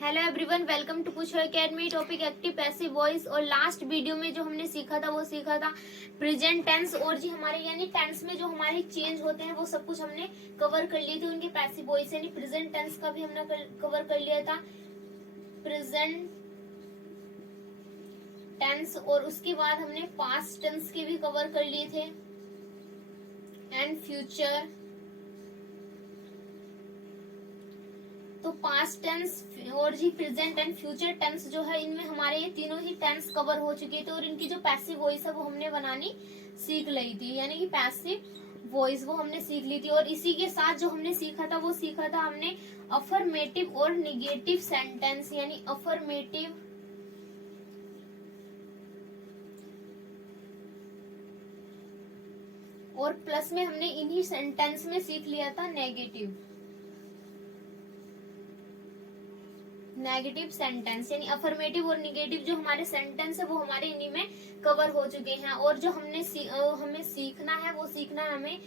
Hello everyone, welcome to पूछो academy. Topic active passive voice. और last video में जो हमने सीखा था वो सीखा था प्रेजेंट टेंस, और जी हमारे यानी टेंस में जो हमारे चेंज होते हैं वो सब कुछ हमने कवर कर लिए थे। उनके पैसिव वॉइस यानी प्रेजेंट टेंस का भी हमने कवर कर लिया था, प्रेजेंट टेंस। और उसके बाद हमने पास्ट टेंस के भी कवर कर लिए थे, एंड फ्यूचर। तो पास्ट टेंस और जी प्रेजेंट एंड फ्यूचर टेंस जो है, इनमें हमारे ये तीनों ही टेंस कवर हो चुके थे। और इनकी जो पैसिव वॉइस है वो हमने बनानी सीख ली थी, यानी कि पैसिव वॉइस वो हमने सीख ली थी। और इसी के साथ जो हमने सीखा था वो सीखा था हमने अफर्मेटिव और निगेटिव सेंटेंस, यानी अफर्मेटिव और प्लस में हमने इन्हीं सेंटेंस में सीख लिया था नेगेटिव सेंटेंस, यानी अफर्मेटिव और निगेटिव जो हमारे सेंटेंस है वो हमारे इन्हीं में कवर हो चुके हैं। और जो हमें सीखना है वो सीखना है हमें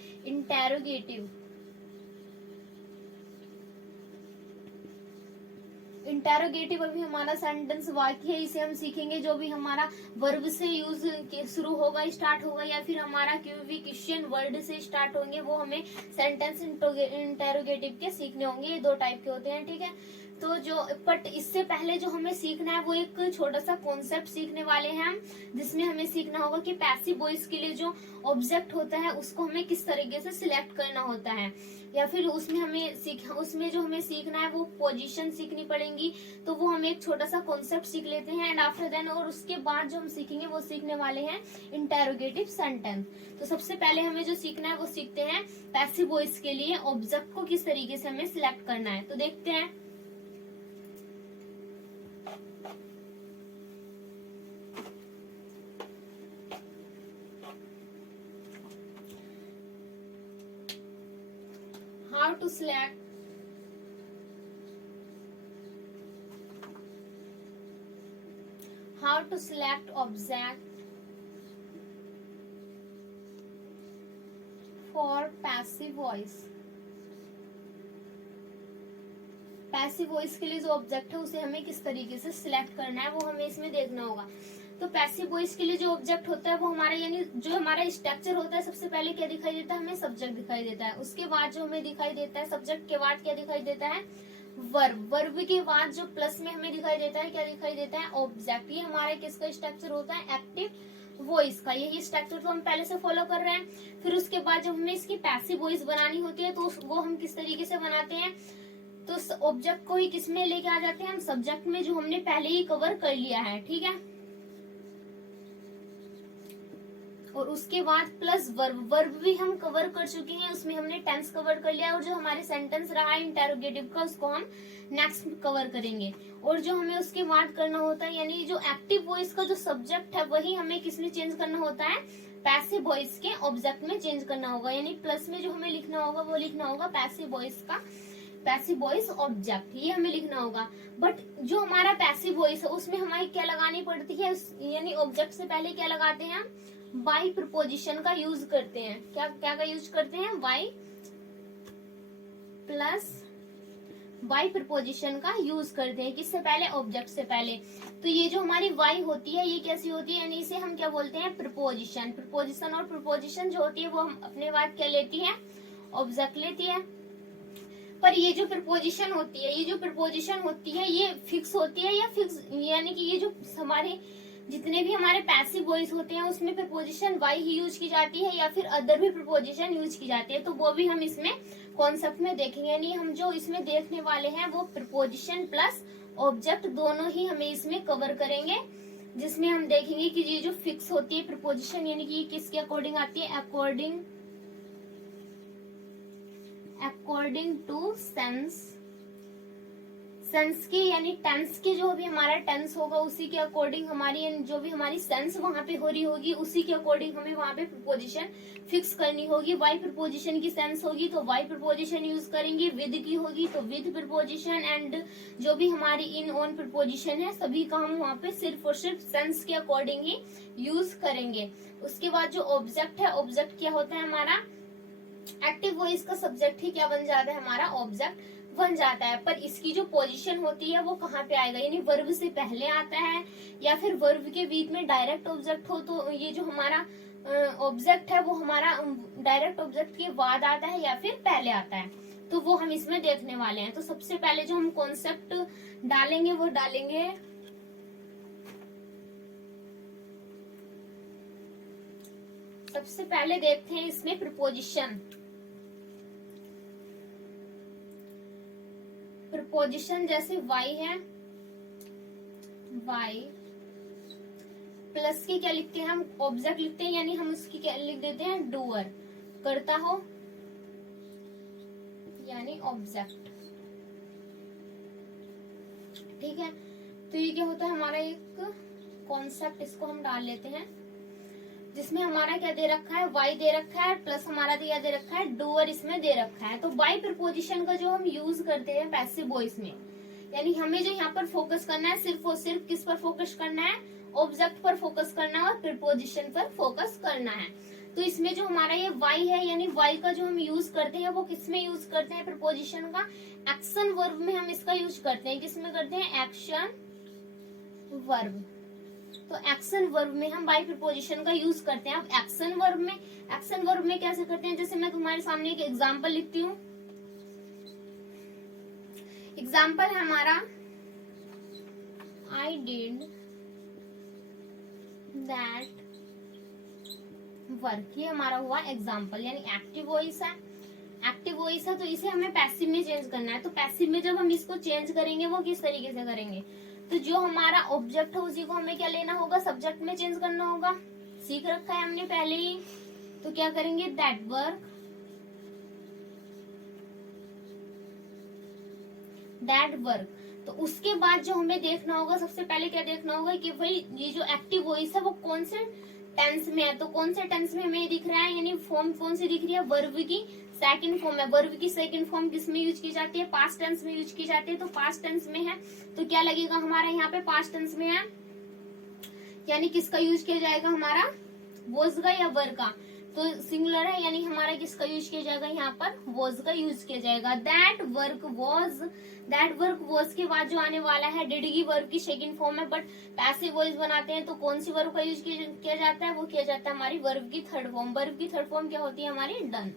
इंटेरोगेटिव अभी हमारा सेंटेंस बाकी है, इसे हम सीखेंगे। जो भी हमारा वर्ब से यूज शुरू होगा, स्टार्ट होगा, या फिर हमारा कोई भी क्वेश्चन वर्ड से स्टार्ट होंगे, वो हमें सेंटेंस इंटेरोगेटिव के सीखने होंगे। ये दो टाइप के होते हैं, ठीक है। तो बट इससे पहले जो हमें सीखना है वो एक छोटा सा कॉन्सेप्ट सीखने वाले हैं हम, जिसमें हमें सीखना होगा कि पैसिव वॉइस के लिए जो ऑब्जेक्ट होता है उसको हमें किस तरीके से सिलेक्ट करना होता है, या फिर उसमें जो हमें सीखना है वो पोजीशन सीखनी पड़ेगी। तो वो हम एक छोटा सा कॉन्सेप्ट सीख लेते हैं, एंड आफ्टर देन और उसके बाद जो हम सीखेंगे वो सीखने वाले हैं इंटेरोगेटिव सेंटेंस। तो सबसे पहले हमें जो सीखना है वो सीखते हैं पैसिव वॉइस के लिए ऑब्जेक्ट को किस तरीके से हमें सिलेक्ट करना है। तो देखते हैं। How to select object for passive voice। Passive voice के लिए जो ऑब्जेक्ट है उसे हमें किस तरीके से सिलेक्ट करना है वो हमें इसमें देखना होगा। तो पैसिव वॉइस के लिए जो ऑब्जेक्ट होता है वो हमारा यानी जो हमारा स्ट्रक्चर होता है, सबसे पहले क्या दिखाई देता है, हमें सब्जेक्ट दिखाई देता है। उसके बाद जो हमें दिखाई देता है, सब्जेक्ट के बाद क्या दिखाई देता है, वर्ब के बाद जो प्लस में हमें दिखाई देता है, क्या दिखाई देता है, ऑब्जेक्ट। ये हमारा किसका स्ट्रक्चर होता है, एक्टिव वॉइस का। यही स्ट्रक्चर तो हम पहले से फॉलो कर रहे हैं। फिर उसके बाद जब हमें इसकी पैसिव वॉइस बनानी होती है तो वो हम किस तरीके से बनाते हैं, तो ऑब्जेक्ट को ही किस में लेके आ जाते हैं, हम सब्जेक्ट में, जो हमने पहले ही कवर कर लिया है, ठीक है। और उसके बाद प्लस वर्ब भी हम कवर कर चुके हैं, उसमें हमने टेंस कवर कर लिया। और जो हमारे सेंटेंस रहा है इंटेरोगेटिव का, उसको हम नेक्स्ट कवर करेंगे। और जो हमें उसके बाद करना होता है, यानी जो एक्टिव वॉइस का जो सब्जेक्ट है वही हमें किसमें चेंज करना होता है, पैसिव वॉइस के ऑब्जेक्ट में चेंज करना होगा। यानी प्लस में जो हमें लिखना होगा वो लिखना होगा पैसिव वॉइस ऑब्जेक्ट, ये हमें लिखना होगा। बट जो हमारा पैसिव वॉइस है उसमें हमारी क्या लगानी पड़ती है, यानी ऑब्जेक्ट से पहले क्या लगाते हैं हम, बाई प्रपोजिशन का यूज करते हैं। क्या का यूज करते हैं, बाई प्रपोजिशन का यूज करते हैं। किससे पहले, ऑब्जेक्ट से पहले। तो ये जो हमारी वाई होती है ये कैसी होती है, यानी इसे हम क्या बोलते हैं, प्रपोजिशन। और प्रपोजिशन जो होती है वो हम अपने बाद क्या लेती है, ऑब्जेक्ट लेती है। पर ये जो प्रपोजिशन होती है ये फिक्स होती है या फिक्स, यानी कि ये जो हमारे जितने भी हमारे पैसिव वॉइस होते हैं उसमें प्रपोजिशन वाई ही यूज की जाती है, या फिर अदर भी प्रपोजिशन यूज की जाती है। तो वो भी हम इसमें कॉन्सेप्ट में देखेंगे। यानी हम जो इसमें देखने वाले हैं वो प्रपोजिशन प्लस ऑब्जेक्ट दोनों ही हमें इसमें कवर करेंगे, जिसमें हम देखेंगे कि ये जो फिक्स होती है प्रपोजिशन, यानी कि ये किसके अकॉर्डिंग आती है, अकॉर्डिंग टू सेंस की, यानी टेंस की, जो भी हमारा टेंस होगा उसी के अकॉर्डिंग हमारी जो भी हमारी सेंस वहां पे हो रही होगी उसी के अकॉर्डिंग हमें वहां पे प्रपोजिशन फिक्स करनी होगी। वाई प्रपोजिशन की सेंस होगी तो वाई प्रपोजिशन यूज करेंगे, विद की होगी तो विद प्रपोजिशन, एंड जो भी हमारी इन ऑन प्रपोजिशन है सभी का हम वहां पे सिर्फ और सिर्फ सेंस के अकॉर्डिंग ही यूज करेंगे। उसके बाद जो ऑब्जेक्ट है, ऑब्जेक्ट क्या होता है हमारा, एक्टिव वॉइस का सब्जेक्ट ही क्या बन जाता है हमारा ऑब्जेक्ट बन जाता है। पर इसकी जो पोजीशन होती है वो कहाँ पे आएगा, यानी वर्ब से पहले आता है या फिर वर्ब के बीच में डायरेक्ट ऑब्जेक्ट हो तो ये जो हमारा ऑब्जेक्ट है वो हमारा डायरेक्ट ऑब्जेक्ट के बाद आता है या फिर पहले आता है, तो वो हम इसमें देखने वाले हैं। तो सबसे पहले जो हम कॉन्सेप्ट डालेंगे वो डालेंगे सबसे पहले देखते हैं इसमें प्रीपोजिशन। प्रीपोजिशन जैसे वाई है, वाई प्लस की क्या लिखते हैं हम, ऑब्जेक्ट लिखते हैं, यानी हम उसकी क्या लिख देते हैं, डूअर, करता हो यानी ऑब्जेक्ट। ठीक है, तो ये क्या होता है हमारा एक कॉन्सेप्ट, इसको हम डाल लेते हैं जिसमें हमारा क्या दे रखा है, वाई दे रखा है, प्लस हमारा क्या दे रखा है, डूअर इसमें दे रखा है। तो बाई प्रीपोजिशन का जो हम यूज करते हैं पैसिव वॉइस में, यानी हमें जो यहाँ पर फोकस करना है सिर्फ और सिर्फ किस पर फोकस करना है, ऑब्जेक्ट पर फोकस करना है और प्रीपोजिशन पर फोकस करना है। तो इसमें जो हमारा ये वाई है, यानी वाई का जो हम यूज करते हैं वो किस में यूज करते हैं, प्रीपोजिशन का एक्शन वर्ब में हम इसका यूज करते हैं। किस में करते हैं, एक्शन वर्ब। तो एक्शन वर्ब में हम बाई प्रीपोजिशन का यूज करते हैं। अब एक्शन वर्ब में कैसे करते हैं, जैसे मैं तुम्हारे सामने एक एग्जांपल लिखती हूँ। एग्जांपल है हमारा आई डिड दैट वर्क, ये हमारा हुआ एग्जांपल, यानी एक्टिव वॉइस है। एक्टिव वॉइस है तो इसे हमें पैसिव में चेंज करना है। तो पैसिव में जब हम इसको चेंज करेंगे वो किस तरीके से करेंगे, तो जो हमारा ऑब्जेक्ट है उसी को हमें क्या लेना होगा, सब्जेक्ट में चेंज करना होगा। सीख रखा है हमने पहले ही। तो क्या करेंगे, दैट वर्क, दैट वर्क। तो उसके बाद जो हमें देखना होगा, सबसे पहले क्या देखना होगा कि भाई ये जो एक्टिव वॉइस है वो कौन से टेंस में है। तो कौन से टेंस में हमें दिख रहा है, यानी फॉर्म कौन सी दिख रही है, वर्ब की सेकंड फॉर्म है। वर्ब की सेकंड फॉर्म किस में यूज की जाती है, पास्ट टेंस में यूज की जाती है। तो पास्ट टेंस में है तो क्या लगेगा हमारा यहाँ पे, पास्ट टेंस में है, यानी किसका यूज किया जाएगा, हमारा वॉज का या वर का। तो सिंगुलर है यानी हमारा किसका यूज किया जाएगा, यहाँ पर वॉज का यूज किया जाएगा। That work was, that work was के बाद जो आने वाला है डिड की वर्ब की सेकंड फॉर्म है, बट पैसिव वॉइस बनाते हैं तो कौन सी वर्ब का यूज किया जाता है, वो किया जाता है हमारी वर्ब की थर्ड फॉर्म। वर्ब की थर्ड फॉर्म क्या होती है हमारी, डन।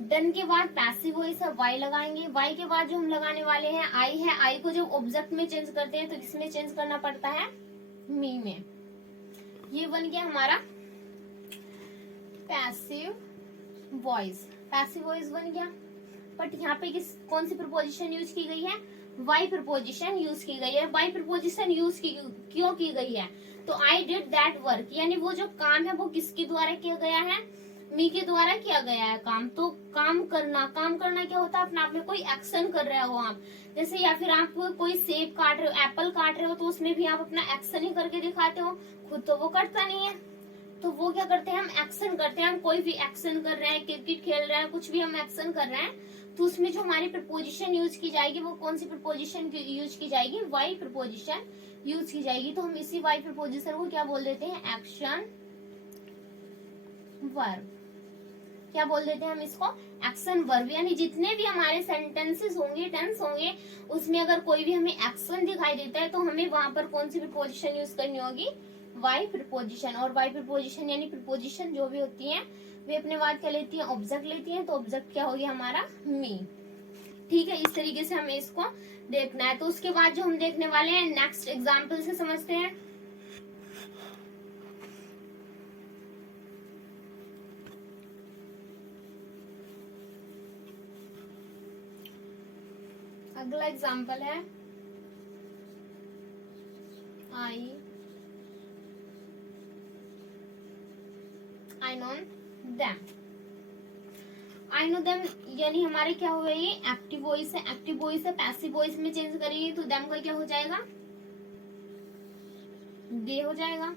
डन के बाद पैसिव वॉइस है, वाई लगाएंगे। वाई के बाद जो हम लगाने वाले हैं आई है। आई को जब ऑब्जेक्ट में चेंज करते हैं तो किसमें चेंज करना पड़ता है, मी में। ये बन गया हमारा पैसिव वॉइस। पैसिव वॉइस बन गया, बट यहाँ पे कौन सी प्रीपोजिशन यूज की गई है, वाई प्रीपोजिशन यूज की गई है। वाई प्रीपोजिशन यूज क्यों की गई है, तो आई डिड दैट वर्क, यानी वो जो काम है वो किसके द्वारा किया गया है, मी के द्वारा किया गया है काम। तो काम करना क्या होता है, अपने आप में कोई एक्शन कर रहे हो आप, जैसे या फिर आप कोई सेब काट रहे हो, एप्पल काट रहे हो, तो उसमें भी आप अपना एक्शन ही करके दिखाते हो, खुद तो वो करता नहीं है। तो वो क्या करते हैं, हम एक्शन करते हैं। हम कोई भी एक्शन कर रहे हैं, क्रिकेट खेल रहे हैं, कुछ भी हम एक्शन कर रहे हैं, तो उसमें जो हमारी प्रपोजिशन यूज की जाएगी वो कौन सी प्रपोजिशन यूज की जाएगी, वाई प्रपोजिशन यूज की जाएगी। तो हम इसी वाई प्रपोजिशन को क्या बोल देते हैं, एक्शन वर्ब। क्या बोल देते हैं हम इसको, एक्शन वर्ब। यानी जितने भी हमारे सेंटेंसेस होंगे, टेंस होंगे, उसमें अगर कोई भी हमें एक्शन दिखाई देता है तो हमें वहां पर कौन सी प्रपोजिशन यूज करनी होगी, वाई प्रपोजिशन। और वाई प्रपोजिशन यानी प्रपोजिशन जो भी होती है वे अपने बाद क्या लेती है, ऑब्जेक्ट लेती है। तो ऑब्जेक्ट क्या हो गया हमारा, मी। ठीक है, इस तरीके से हमें इसको देखना है। तो उसके बाद जो हम देखने वाले हैं नेक्स्ट एग्जाम्पल से समझते हैं। अगला एग्जाम्पल है I know them. I know them यानी हमारे क्या हुआ, ये एक्टिव वॉइस है। एक्टिव वॉइस है, पैसिव वॉइस में चेंज करेंगे तो देम का क्या हो जाएगा, दे हो जाएगा।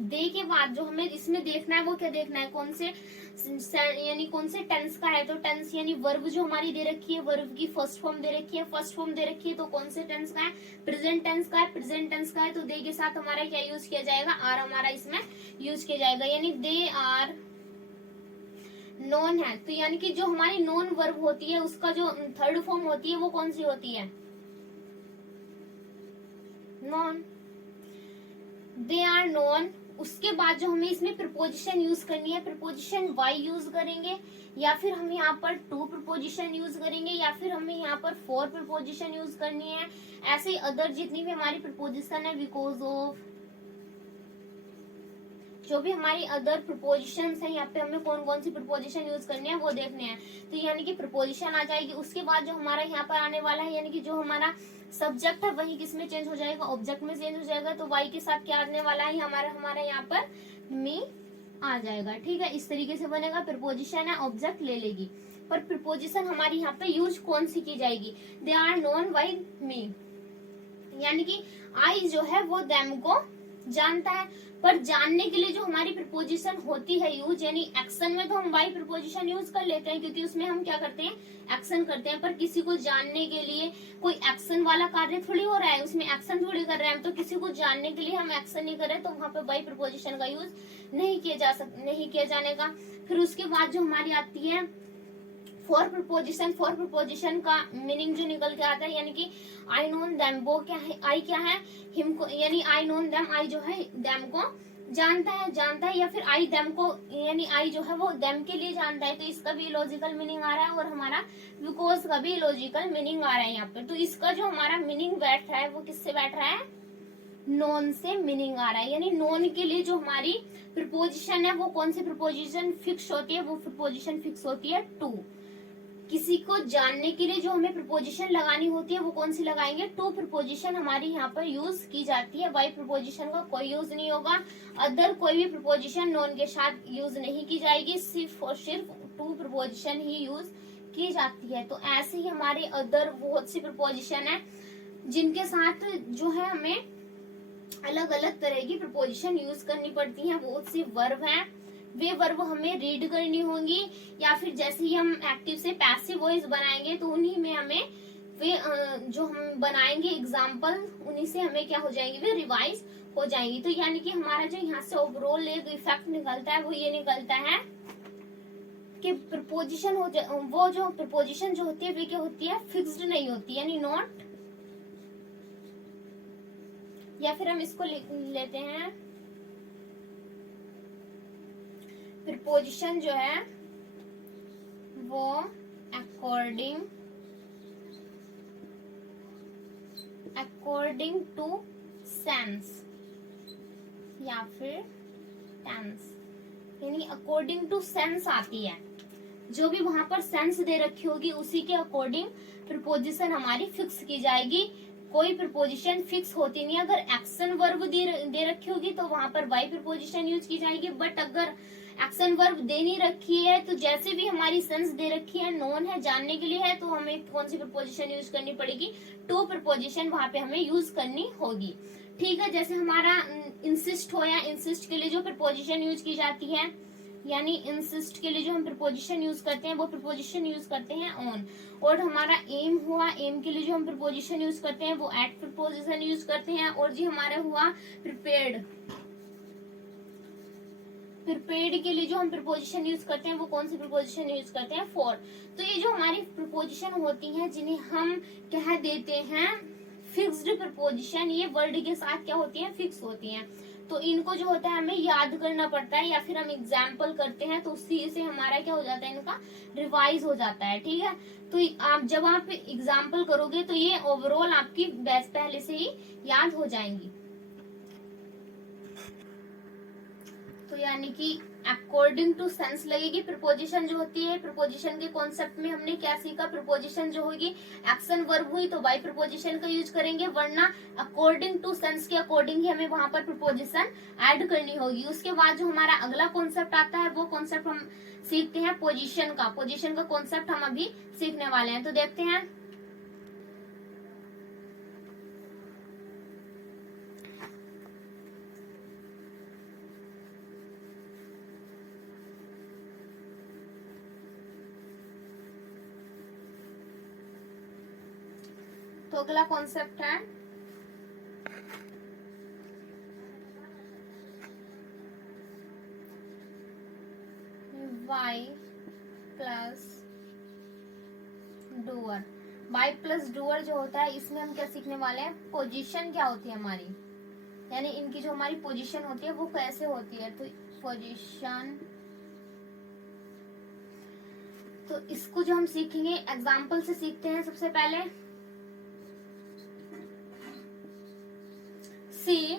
दे के बाद जो हमें इसमें देखना है वो क्या देखना है, कौन से यानी कौन से टेंस का है। तो टेंस यानी वर्ब जो हमारी दे रखी है, वर्ब की फर्स्ट फॉर्म दे रखी है। फर्स्ट फॉर्म दे रखी है तो कौन से टेंस का है, प्रेजेंट टेंस का है। प्रेजेंट टेंस का है तो दे के साथ हमारा क्या यूज किया जाएगा, आर हमारा इसमें यूज किया जाएगा। यानी दे आर नॉन है, तो यानी कि जो हमारी नॉन वर्ब होती है उसका जो थर्ड फॉर्म होती है वो कौन सी होती है? नॉन। They are noun. उसके बाद जो हमें इसमें प्रीपोजिशन यूज करनी है, प्रीपोजिशन वाई यूज करेंगे, या फिर हम यहाँ पर टू प्रीपोजिशन यूज करेंगे, या फिर हमें यहाँ पर फोर प्रीपोजिशन यूज करनी है। ऐसे ही अदर जितनी भी हमारी प्रीपोजिशन है, बिकॉज ऑफ, जो भी हमारी अदर प्रीपोजिशंस है, यहाँ पे हमें कौन कौन सी प्रीपोजिशन यूज करनी है वो देखने हैं। तो यानी कि प्रीपोजिशन आ जाएगी। उसके बाद जो हमारा यहाँ पर आने वाला है, यानी कि जो हमारा सब्जेक्ट है वही किस में चेंज हो जाएगा? ऑब्जेक्ट में चेंज हो जाएगा। तो वाई के साथ क्या आने वाला है? हमारा यहाँ पर मी आ जाएगा। ठीक है, इस तरीके से बनेगा। प्रीपोजिशन है, ऑब्जेक्ट ले लेगी, पर प्रीपोजिशन हमारी यहाँ पे यूज कौन सी की जाएगी? दे आर नोन बाई मी, यानी कि आई जो है वो देम को जानता है। पर जानने के लिए जो हमारी प्रीपोजिशन होती है यूज, यानी एक्शन में तो हम बाई प्रीपोजिशन यूज कर लेते हैं क्योंकि उसमें हम क्या करते हैं? एक्शन करते हैं। पर किसी को जानने के लिए कोई एक्शन वाला कार्य थोड़ी हो रहा है, उसमें एक्शन थोड़ी कर रहे हैं। तो किसी को जानने के लिए हम एक्शन नहीं कर रहे, तो वहां पे बाई प्रीपोजिशन का यूज नहीं किया जाने का। फिर उसके बाद जो हमारी आती है फॉर प्रीपोजिशन। फॉर प्रीपोजिशन का मीनिंग जो निकल के आता है, यानी कि आई नोन देम, वो क्या है? आई क्या है? हिम को, यानी आई नोन देम, आई जो है देम को जानता है, या फिर आई देम को, यानी आई जो है वो देम के लिए जानता है। तो इसका भी लॉजिकल मीनिंग आ रहा है, और हमारा बिकॉज का भी लॉजिकल मीनिंग आ रहा है यहाँ पे। तो इसका जो हमारा मीनिंग बैठ रहा है वो किससे बैठ रहा है? नॉन से मीनिंग आ रहा है। यानी नॉन के लिए जो हमारी प्रीपोजिशन है वो कौन सी प्रीपोजिशन फिक्स होती है? वो प्रीपोजिशन फिक्स होती है टू। किसी को जानने के लिए जो हमें प्रीपोजिशन लगानी होती है वो कौन सी लगाएंगे? टू प्रीपोजिशन हमारी यहाँ पर यूज की जाती है। वाई प्रीपोजिशन का कोई यूज नहीं होगा। अदर कोई भी प्रीपोजिशन नॉन के साथ यूज नहीं की जाएगी, सिर्फ और सिर्फ टू प्रीपोजिशन ही यूज की जाती है। तो ऐसे ही हमारे अदर बहुत सी प्रीपोजिशन है जिनके साथ जो है हमें अलग अलग तरह की प्रीपोजिशन यूज करनी पड़ती है। बहुत सी वर्ब है, वे वर्ब हमें रीड करनी होंगी, या फिर जैसे ही हम एक्टिव से पैसिव वॉइस बनाएंगे तो उन्हीं में हमें वे जो हम बनाएंगे एग्जाम्पल, उन्हीं से हमें क्या हो जाएंगी? वे रिवाइज हो जाएंगी। तो यानी कि हमारा जो यहाँ से ओवरऑल एक इफेक्ट निकलता है वो ये निकलता है कि प्रीपोजिशन वो जो प्रीपोजिशन जो होती है वे क्या होती है? फिक्स्ड नहीं होती, यानी नॉट, या फिर हम इसको लेते हैं प्रीपोजिशन जो है वो अकॉर्डिंग टू सेंस या फिर टेंस, यानी अकॉर्डिंग टू सेंस आती है। जो भी वहां पर सेंस दे रखी होगी उसी के अकॉर्डिंग प्रीपोजिशन हमारी फिक्स की जाएगी। कोई प्रीपोजिशन फिक्स होती नहीं। अगर एक्शन वर्ब दे रखी होगी तो वहां पर वाई प्रीपोजिशन यूज की जाएगी। बट अगर एक्शन वर्ब दे नहीं रखी है तो जैसे भी हमारी सेंस दे रखी है, नॉन है, जानने के लिए है, तो हमें कौन सी प्रीपोजिशन यूज करनी पड़ेगी? टू प्रीपोजिशन वहां पे हमें यूज करनी होगी। ठीक है, जैसे हमारा इंसिस्ट हो, या इंसिस्ट के लिए जो प्रीपोजिशन यूज की जाती है, यानी इंसिस्ट के लिए जो हम प्रीपोजिशन यूज करते हैं वो प्रीपोजिशन यूज करते हैं ऑन। और हमारा एम हुआ, एम के लिए जो हम प्रीपोजिशन यूज करते हैं वो एट प्रीपोजिशन यूज करते हैं। और जी हमारा हुआ प्रिपेयर्ड, प्रिपेयर्ड के लिए जो हम प्रीपोजिशन यूज करते हैं वो कौन सी प्रीपोजिशन यूज करते हैं? फॉर। तो ये जो हमारी प्रीपोजिशन होती हैं जिन्हें हम कह देते हैं फिक्स्ड प्रीपोजिशन, ये वर्ड के साथ क्या होती हैं? फिक्स होती हैं। तो इनको जो होता है हमें याद करना पड़ता है, या फिर हम एग्जाम्पल करते हैं तो उसी से हमारा क्या हो जाता है? इनका रिवाइज हो जाता है। ठीक है, तो आप जब आप एग्जाम्पल करोगे तो ये ओवरऑल आपकी बेस्ट पहले से ही याद हो जाएंगी। तो यानी कि अकॉर्डिंग टू सेंस लगेगी। प्रीपोजिशन जो होती है, प्रीपोजिशन के कॉन्सेप्ट में हमने क्या सीखा? प्रीपोजिशन जो होगी एक्शन वर्ब हुई तो बाई प्रीपोजिशन का यूज करेंगे, वरना अकॉर्डिंग टू सेंस के अकॉर्डिंग ही हमें वहां पर प्रीपोजिशन ऐड करनी होगी। उसके बाद जो हमारा अगला कॉन्सेप्ट आता है वो कॉन्सेप्ट हम सीखते हैं पोजिशन का। पोजिशन का कॉन्सेप्ट हम अभी सीखने वाले हैं, तो देखते हैं। तो अगला कॉन्सेप्ट है वाई बाय प्लस डूअर जो होता है इसमें हम क्या सीखने वाले हैं, पोजीशन क्या होती है हमारी, यानी इनकी जो हमारी पोजीशन होती है वो कैसे होती है। तो पोजीशन, तो इसको जो हम सीखेंगे एग्जाम्पल से सीखते हैं। सबसे पहले सी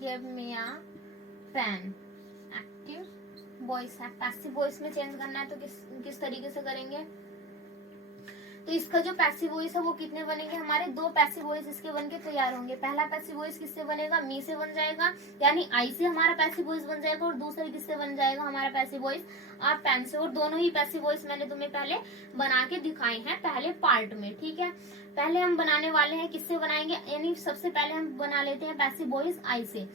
गिव मी अ पेन, एक्टिव वॉइस है, पैसिव वॉइस में चेंज करना है तो किस तरीके से करेंगे। तो इसका जो पैसिव वॉइस है वो कितने बनेंगे, हमारे दो पैसिव वॉइस इसके बन के तैयार होंगे। पहला पैसिव वॉइस किससे बनेगा, मी से बन जाएगा, यानी आई से हमारा पैसिव वॉइस बन जाएगा, और दूसरा किससे बन जाएगा हमारा पैसिव वॉइस, आप पेन से। और दोनों ही पैसिव वॉइस मैंने तुम्हें पहले बना के दिखाए हैं पहले पार्ट में, ठीक है। पहले हम बनाने वाले हैं, किससे बनाएंगे, यानी सबसे पहले हम बना लेते हैं पैसिव वॉइस आई से।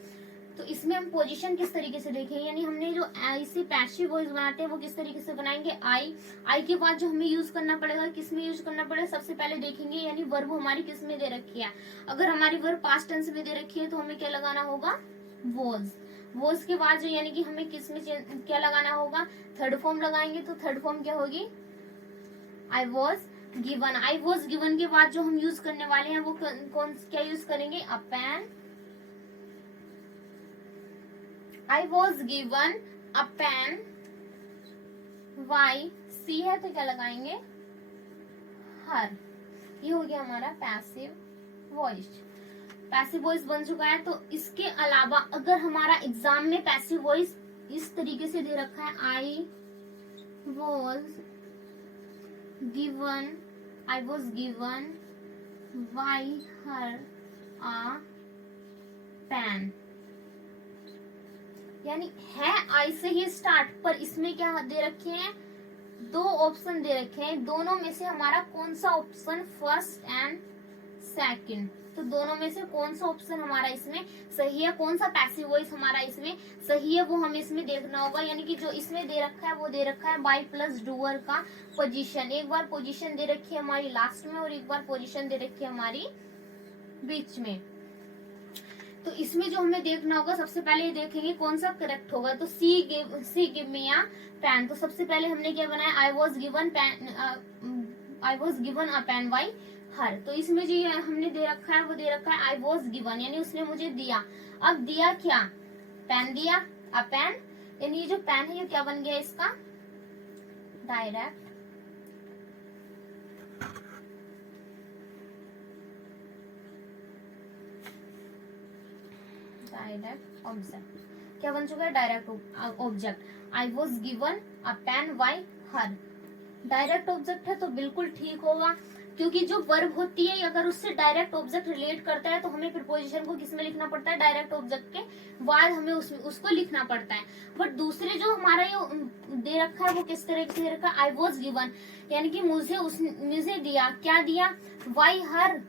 तो इसमें हम पोजीशन किस तरीके से देखेंगे, यानी हमने जो ऐसी पैसिव वॉइस बनाते हैं वो किस तरीके से बनाएंगे, आई के बाद जो हमें यूज करना पड़ेगा, किस में यूज करना पड़ेगा, सबसे पहले देखेंगे यानी वर्ब हमारी किस में दे रखी है। अगर हमारी वर्ब पास्ट टेंस में दे रखी है तो हमें क्या लगाना होगा, वॉज के बाद जो यानी कि हमें किस में क्या लगाना होगा, थर्ड फॉर्म लगाएंगे। तो थर्ड फॉर्म क्या होगी, आई was given. I was given के बाद जो हम यूज करने वाले हैं वो कौन क्या यूज करेंगे, a pen. I was given a pen, वाई सी है तो क्या लगाएंगे, हर। ये हो गया हमारा पैसिव वॉइस। पैसिव वॉइस बन चुका है। तो इसके अलावा अगर हमारा एग्जाम में पैसिव वॉइस इस तरीके से दे रखा है, I was given by her a pen, यानी है आई से ही स्टार्ट, पर इसमें क्या दे रखे हैं, दो ऑप्शन दे रखे हैं। दोनों में से हमारा कौन सा ऑप्शन, फर्स्ट एंड सेकंड, तो दोनों में से कौन सा ऑप्शन हमारा इसमें सही है, कौन सा पैसिव वॉइस हमारा इसमें सही है वो हमें इसमें देखना होगा। यानी कि जो इसमें दे रखा है वो दे रखा है बाय प्लस डूअर का पोजीशन। एक बार पोजीशन दे रखी है हमारी लास्ट में और एक बार पोजीशन दे रखी है हमारी बीच में। तो इसमें जो हमें देखना होगा, सबसे पहले ये देखेंगे कौन सा करेक्ट होगा। तो सी गिव मी अ पेन, तो सबसे पहले हमने क्या बनाया, I was given a pen by her. तो इसमें जो हमने दे रखा है वो दे रखा है आई वॉज गिवन, यानी उसने मुझे दिया। अब दिया क्या, पेन दिया, अ पेन, यानी ये जो पेन है ये क्या बन गया इसका, डायरेक्ट ऑब्जेक्ट। क्या बन चुका है, direct object. I was given a pen by her, direct object है तो बिल्कुल ठीक होगा, क्योंकि जो वर्ब होती है अगर उससे डायरेक्ट ऑब्जेक्ट रिलेट करता है तो हमें प्रीपोजिशन को किसमें लिखना पड़ता है, डायरेक्ट ऑब्जेक्ट के बाद हमें उसको लिखना पड़ता है। बट दूसरे जो हमारा ये दे रखा है वो किस तरह से दे रखा है, आई वॉज गिवन, यानी कि मुझे दिया, क्या दिया, वाई हर।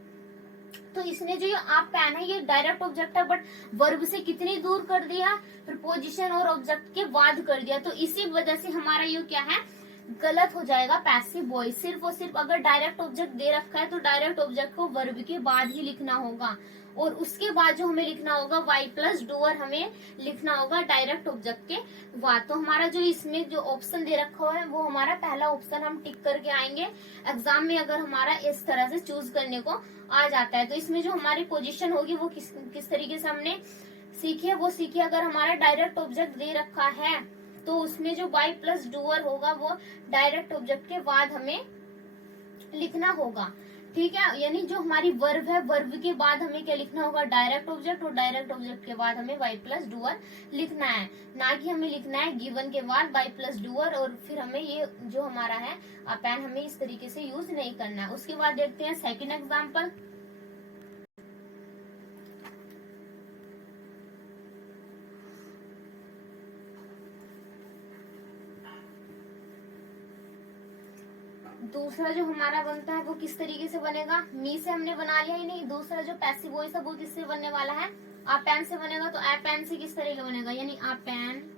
तो इसने जो ये आप पेन है ये डायरेक्ट ऑब्जेक्ट है, बट वर्ब से कितनी दूर कर दिया, प्रीपोजिशन और ऑब्जेक्ट के बाद कर दिया। तो इसी वजह से हमारा ये क्या है, गलत हो जाएगा पैसिव वॉइस। सिर्फ और सिर्फ अगर डायरेक्ट ऑब्जेक्ट दे रखा है तो डायरेक्ट ऑब्जेक्ट को वर्ब के बाद ही लिखना होगा, और उसके बाद जो हमें लिखना होगा वाई प्लस डूअर हमें लिखना होगा डायरेक्ट ऑब्जेक्ट के बाद। तो हमारा जो इसमें जो ऑप्शन दे रखा है वो हमारा पहला ऑप्शन हम टिक करके आएंगे एग्जाम में, अगर हमारा इस तरह से चूज करने को आ जाता है। तो इसमें जो हमारी पोजीशन होगी वो किस तरीके से हमने सीखी वो सीखी। अगर हमारा डायरेक्ट ऑब्जेक्ट दे रखा है तो उसमें जो बाय प्लस डूअर होगा वो डायरेक्ट ऑब्जेक्ट के बाद हमें लिखना होगा, ठीक है। यानी जो हमारी वर्ब है, वर्ब के बाद हमें क्या लिखना होगा, डायरेक्ट ऑब्जेक्ट, और डायरेक्ट ऑब्जेक्ट के बाद हमें बाय प्लस डूअर लिखना है, ना कि हमें लिखना है गिवन के बाद बाय प्लस डूअर और फिर हमें ये जो हमारा है पेन हमें इस तरीके से यूज नहीं करना है। उसके बाद देखते हैं सेकेंड एग्जाम्पल। दूसरा जो हमारा बनता है वो किस तरीके से बनेगा, मी से हमने बना लिया ही नहीं। दूसरा जो पैसिव वॉइस है वो किससे बनने वाला है, आ पेन से बनेगा। तो आ पेन से किस तरीके बनेगा, यानी आ पेन।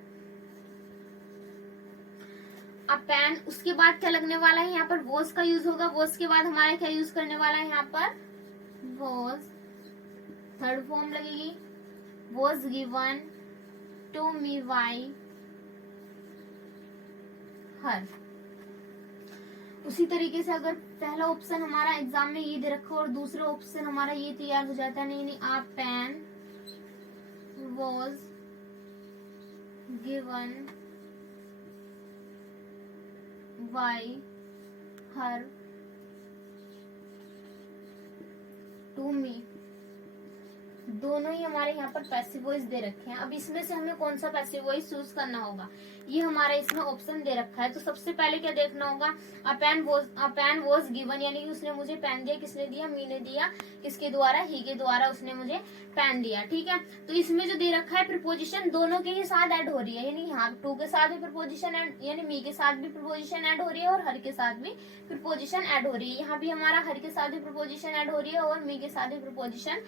उसके बाद क्या लगने वाला है, यहाँ पर वॉज का यूज होगा। वॉज के बाद हमारा क्या यूज करने वाला है, यहाँ पर वॉज, थर्ड फॉर्म लगेगी, was given to me by her. उसी तरीके से अगर पहला ऑप्शन हमारा एग्जाम में ये दे रखा और दूसरा ऑप्शन हमारा ये तैयार हो जाता है, नहीं a pen was given by her to me, दोनों ही हमारे यहाँ पर पैसिव वॉइस दे रखे हैं। अब इसमें से हमें कौन सा पैसिव वॉइस चूज करना होगा, ये हमारा इसमें ऑप्शन दे रखा है। तो सबसे पहले क्या देखना होगा, अ पेन वॉज गिवन, यानी कि उसने मुझे पेन दिया, किसने दिया, मी ने दिया, किसके द्वारा, ही के द्वारा उसने मुझे पेन दिया। ठीक है, तो इसमें जो दे रखा है प्रीपोजिशन दोनों के ही साथ ऐड हो रही है, यानी यहाँ टू के साथ भी प्रीपोजिशन ऐड, यानी मी के साथ भी प्रीपोजिशन ऐड हो रही है और हर के साथ भी प्रीपोजिशन ऐड हो रही है। यहाँ भी हमारा हर के साथ भी प्रीपोजिशन ऐड हो रही है और मी के साथ भी प्रीपोजिशन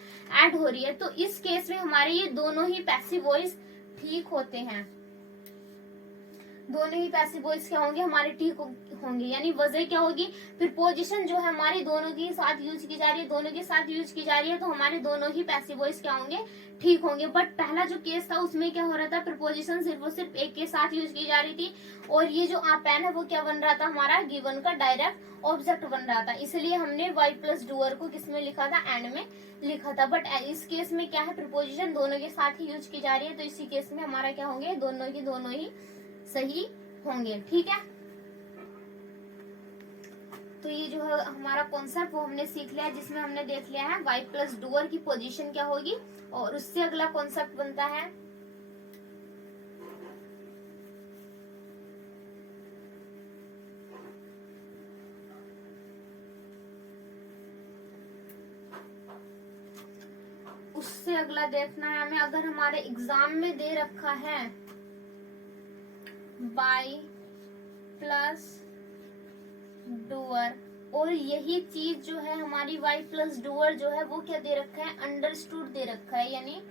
ऐड हो रही है। तो इस केस में हमारे ये दोनों ही पैसिव वॉइस ठीक होते हैं, दोनों ही पैसिव वॉइस क्या होंगे, हमारे ठीक होंगे। यानी वजह क्या होगी, प्रीपोजिशन जो है हमारी दोनों के साथ यूज की जा रही है, दोनों के साथ यूज की जा रही है, तो हमारे दोनों ही पैसिव वॉइस क्या होंगे, ठीक होंगे। बट पहला जो केस था उसमें क्या हो रहा था, प्रीपोजिशन सिर्फ और सिर्फ एक के साथ यूज की जा रही थी और ये जो आ पेन है वो क्या बन रहा था, हमारा गिवन का डायरेक्ट ऑब्जेक्ट बन रहा था। इसलिए हमने वाई प्लस डूअर को किसमें लिखा था, एंड में लिखा था। बट इस केस में क्या है, प्रीपोजिशन दोनों के साथ ही यूज की जा रही है, तो इसी केस में हमारा क्या होंगे, दोनों ही सही होंगे। ठीक है, तो ये जो है हमारा कॉन्सेप्ट वो हमने सीख लिया, जिसमें हमने देख लिया है वाई प्लस डूअर की पोजीशन क्या होगी, और उससे अगला कॉन्सेप्ट बनता है उससे अगला देखना है हमें, अगर हमारे एग्जाम में दे रखा है बाई प्लस डूअर और यही चीज जो है हमारी वाई प्लस डूअर जो है वो क्या दे रखा है, अंडरस्टूड दे रखा है। यानी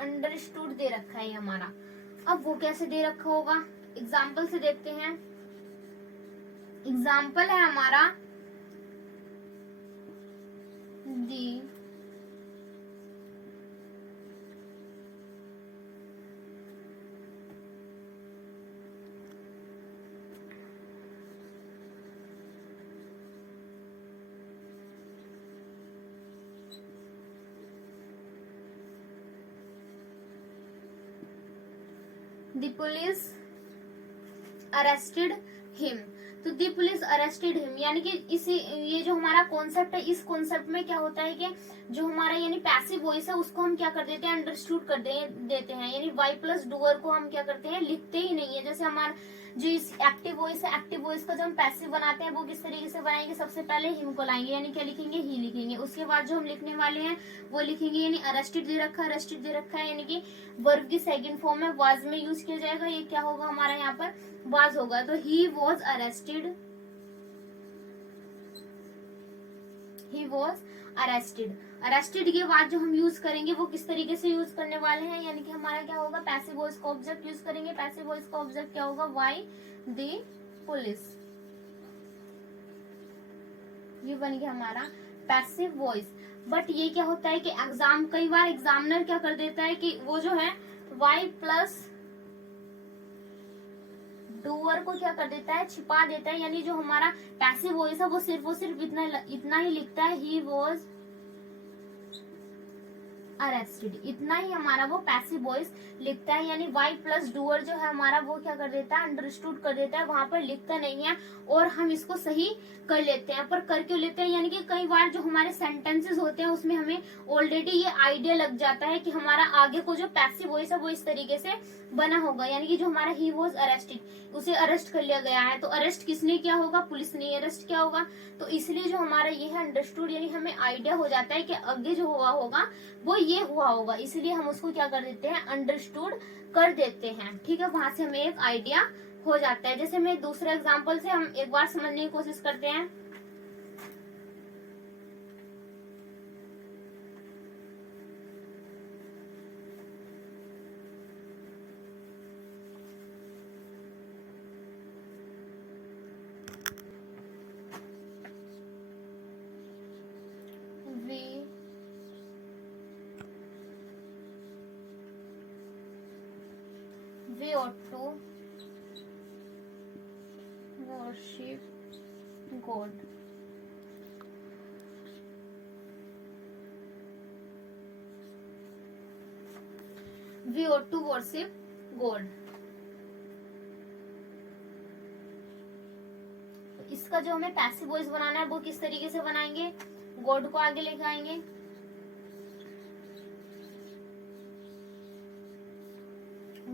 अंडरस्टूड दे रखा है हमारा। अब वो कैसे दे रखा होगा, एग्जाम्पल से देखते हैं। एग्जाम्पल है हमारा दी The police arrested him, तो दी पुलिस अरेस्टेड हिम, यानी कि इसी ये जो हमारा कॉन्सेप्ट है, इस कॉन्सेप्ट में क्या होता है कि जो हमारा यानी पैसिव वॉइस है उसको हम क्या कर देते हैं, अंडरस्टूड कर देते हैं। यानी वाई प्लस डूअर को हम क्या करते हैं, लिखते ही नहीं है। जैसे हमारा जो इस एक्टिव वॉइस है, एक्टिव वॉइस का जो हम पैसिव बनाते हैं वो किस तरीके से बनाएंगे, सबसे पहले हिम को लाएंगे, यानी क्या लिखेंगे, ही लिखेंगे। उसके बाद जो हम लिखने वाले हैं वो लिखेंगे, यानी अरेस्टेड दे रखा है, अरेस्टेड दे रखा है, यानी कि वर्ब की सेकंड फॉर्म में वाज में यूज किया जाएगा। ये क्या होगा हमारा यहाँ पर, वाज होगा। तो he was arrested, he was arrested. Arrested के बाद जो हम यूज करेंगे वो किस तरीके से यूज करने वाले हैं, यानी कि हमारा क्या होगा, पैसिव वॉइस का ऑब्जेक्ट यूज करेंगे। पैसिव वॉइस का ऑब्जेक्ट क्या होगा, वाई द पुलिस, ये बन गया हमारा पैसिव वॉइस। बट ये क्या होता है कि कई बार एग्जामिनर क्या कर देता है कि वो जो है वाई प्लस डूअर को क्या कर देता है, छिपा देता है। यानी जो हमारा पैसिव वॉइस है वो सिर्फ इतना ही लिखता है, ही वॉज अरेस्टेड, इतना ही हमारा वो पैसिव वॉइस लिखता है। यानी वाई प्लस डूअर जो है हमारा वो क्या कर देता है, अंडरस्टूड कर देता है, वहां पर लिखता नहीं है और हम इसको सही कर लेते हैं। पर कर क्यों लेते हैं, यानी कि कई बार जो हमारे सेंटेंसेस होते हैं उसमें हमें ऑलरेडी ये आइडिया लग जाता है कि हमारा आगे को जो पैसिव वॉइस है वो इस तरीके से बना होगा। यानी कि जो हमारा ही वॉज अरेस्टेड, उसे अरेस्ट कर लिया गया है, तो अरेस्ट किसने किया होगा, पुलिस ने अरेस्ट किया होगा। तो इसलिए जो हमारा ये है अंडरस्टूड, यानी हमें आइडिया हो जाता है कि आगे जो हुआ होगा वो ये हुआ होगा, इसलिए हम उसको क्या कर देते हैं, अंडरस्टूड कर देते हैं। ठीक है, वहां से हमें एक आइडिया हो जाता है। जैसे मैं दूसरे एग्जांपल से हम एक बार समझने की कोशिश करते हैं। We ought to worship God. We ought to worship God. इसका जो हमें पैसिव वॉइस बनाना है वो किस तरीके से बनाएंगे, गॉड को आगे लेके आएंगे।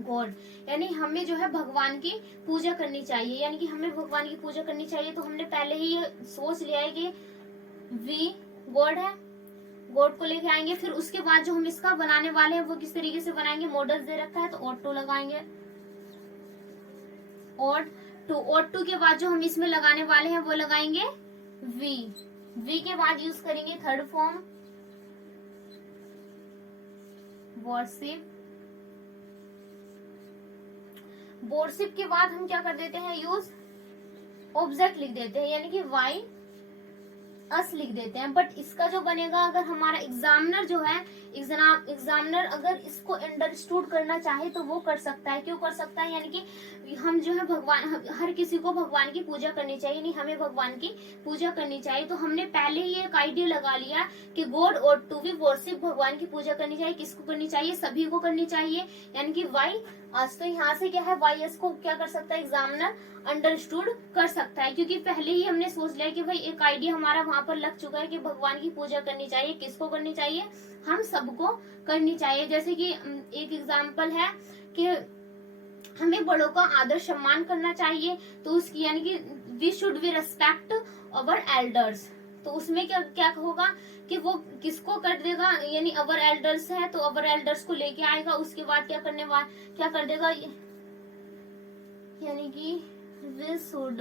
गॉड यानी हमें जो है भगवान की पूजा करनी चाहिए, यानी कि हमें भगवान की पूजा करनी चाहिए। तो हमने पहले ही ये सोच लिया है कि वी गॉड है, गॉड को लेके आएंगे। फिर उसके बाद जो हम इसका बनाने वाले हैं वो किस तरीके से बनाएंगे, मॉडल दे रखा है तो ought to लगाएंगे। ought to के बाद जो हम इसमें लगाने वाले हैं वो लगाएंगे वी के बाद यूज करेंगे थर्ड फॉर्म वर्शिप। वर्शिप के बाद हम क्या कर देते हैं, यूज ऑब्जेक्ट लिख देते हैं, यानी कि वाई अस लिख देते हैं। बट इसका जो बनेगा, अगर हमारा एग्जामिनर जो है, एग्जामिनर अगर इसको अंडरस्टूड करना चाहे तो वो कर सकता है। क्यों कर सकता है, यानी कि हम जो है भगवान, हर किसी को भगवान की पूजा करनी चाहिए, नहीं हमें भगवान की पूजा करनी चाहिए। तो हमने पहले ही एक आइडिया लगा लिया कि God ought to be worship, भगवान की पूजा करनी चाहिए। किसको करनी चाहिए, सभी को करनी चाहिए, यानी कि वाई आज। तो यहाँ से क्या है, वाई एस को क्या कर सकता है, एग्जामिनर अंडरस्टूड कर सकता है, क्योंकि पहले ही हमने सोच लिया कि भाई एक आइडिया हमारा वहां पर लग चुका है कि भगवान की पूजा करनी चाहिए। किसको करनी चाहिए, हम सबको करनी चाहिए। जैसे कि एक एग्जाम्पल है कि हमें बड़ों का आदर सम्मान करना चाहिए, तो उसकी यानी कि we should be respect our elders. तो उसमें क्या क्या होगा कि वो किसको कर देगा, यानी अवर एल्डर्स है तो अवर एल्डर्स को लेके आएगा। उसके बाद क्या कर देगा, यानी कि वी शुड,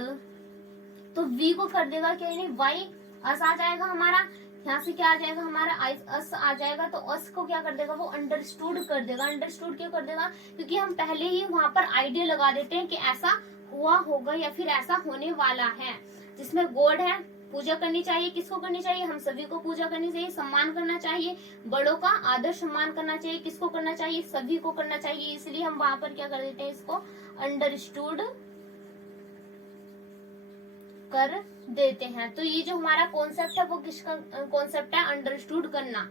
तो वी को कर देगा क्या, यानी वाई अस आ जाएगा हमारा। यहाँ से क्या आ जाएगा हमारा, अस आ जाएगा। तो अस को क्या कर देगा, वो अंडरस्टूड कर देगा। अंडरस्टूड क्यों कर देगा, क्योंकि हम पहले ही वहां पर आइडिया लगा देते हैं कि ऐसा हुआ होगा या फिर ऐसा होने वाला है। जिसमें गॉड है, पूजा करनी चाहिए। किसको करनी चाहिए, हम सभी को पूजा करनी चाहिए, सम्मान करना चाहिए, बड़ों का आदर सम्मान करना चाहिए। किसको करना चाहिए, सभी को करना चाहिए। इसलिए हम वहां पर क्या कर देते हैं, इसको अंडरस्टूड कर देते हैं। तो ये जो हमारा कॉन्सेप्ट है वो किसका कॉन्सेप्ट है, अंडरस्टूड करना।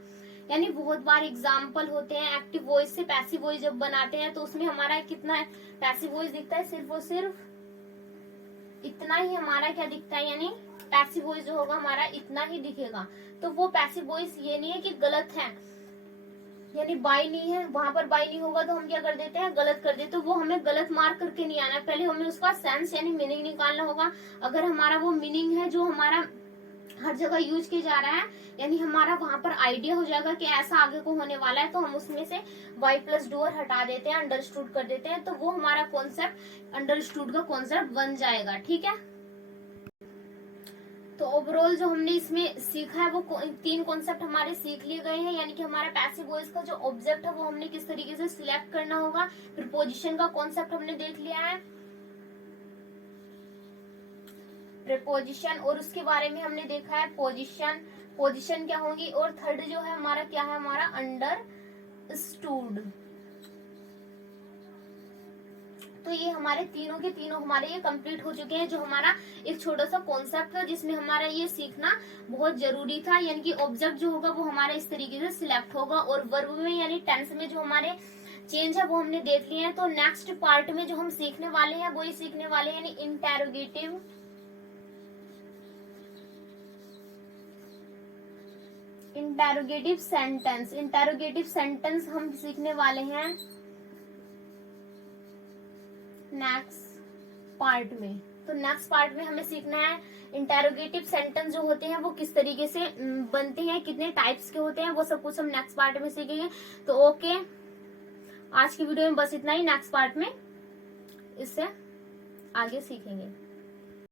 यानी बहुत बार एग्जाम्पल होते हैं एक्टिव वॉइस से पैसिव वॉइस जब बनाते हैं तो उसमें हमारा कितना पैसिव वॉइस दिखता है, सिर्फ और सिर्फ इतना ही हमारा क्या दिखता है, यानी पैसिव वॉइस जो होगा हमारा इतना ही दिखेगा। तो वो पैसिव वॉइस ये नहीं है कि गलत है, यानी बाई नहीं है, वहां पर बाई नहीं होगा तो हम क्या कर देते हैं, गलत कर देते। तो वो हमें गलत मार्क करके नहीं आना, पहले हमें उसका सेंस यानी मीनिंग निकालना होगा। अगर हमारा वो मीनिंग है जो हमारा हर जगह यूज किया जा रहा है, यानी हमारा वहां पर आइडिया हो जाएगा कि ऐसा आगे को होने वाला है, तो हम उसमें से वाई प्लस डोर हटा देते हैं, अंडरस्टूड कर देते हैं। तो वो हमारा कॉन्सेप्ट अंडरस्टूड का कॉन्सेप्ट बन जाएगा। ठीक है, तो ओवरऑल जो हमने इसमें सीखा है वो 3 कॉन्सेप्ट हमारे सीख लिए गए हैं। यानी कि हमारा पैसिव वॉइस का जो ऑब्जेक्ट है वो हमने किस तरीके से सिलेक्ट करना होगा। फिर पोजीशन का कॉन्सेप्ट हमने देख लिया है, प्रीपोजिशन और उसके बारे में हमने देखा है, पोजीशन क्या होगी। और थर्ड जो है हमारा क्या है, हमारा अंडरस्टूड। तो ये हमारे तीनों के तीनों हमारे ये कंप्लीट हो चुके हैं। जो हमारा एक छोटा सा कॉन्सेप्ट था जिसमें हमारा ये सीखना बहुत जरूरी था, यानी कि ऑब्जेक्ट जो होगा वो हमारा इस तरीके से सिलेक्ट होगा। और वर्ब में यानी टेंस में जो हमारे चेंज है वो हमने देख लिए हैं। तो नेक्स्ट पार्ट में जो हम सीखने वाले हैं वो ये सीखने वाले हैं, यानी इंटेरोगेटिव सेंटेंस। इंटेरोगेटिव सेंटेंस हम सीखने वाले हैं नेक्स्ट पार्ट में। तो नेक्स्ट पार्ट में हमें सीखना है इंटेरोगेटिव सेंटेंस जो होते हैं वो किस तरीके से बनते हैं, कितने टाइप्स के होते हैं, वो सब कुछ हम नेक्स्ट पार्ट में सीखेंगे। तो ओके, आज की वीडियो में बस इतना ही। नेक्स्ट पार्ट में इससे आगे सीखेंगे।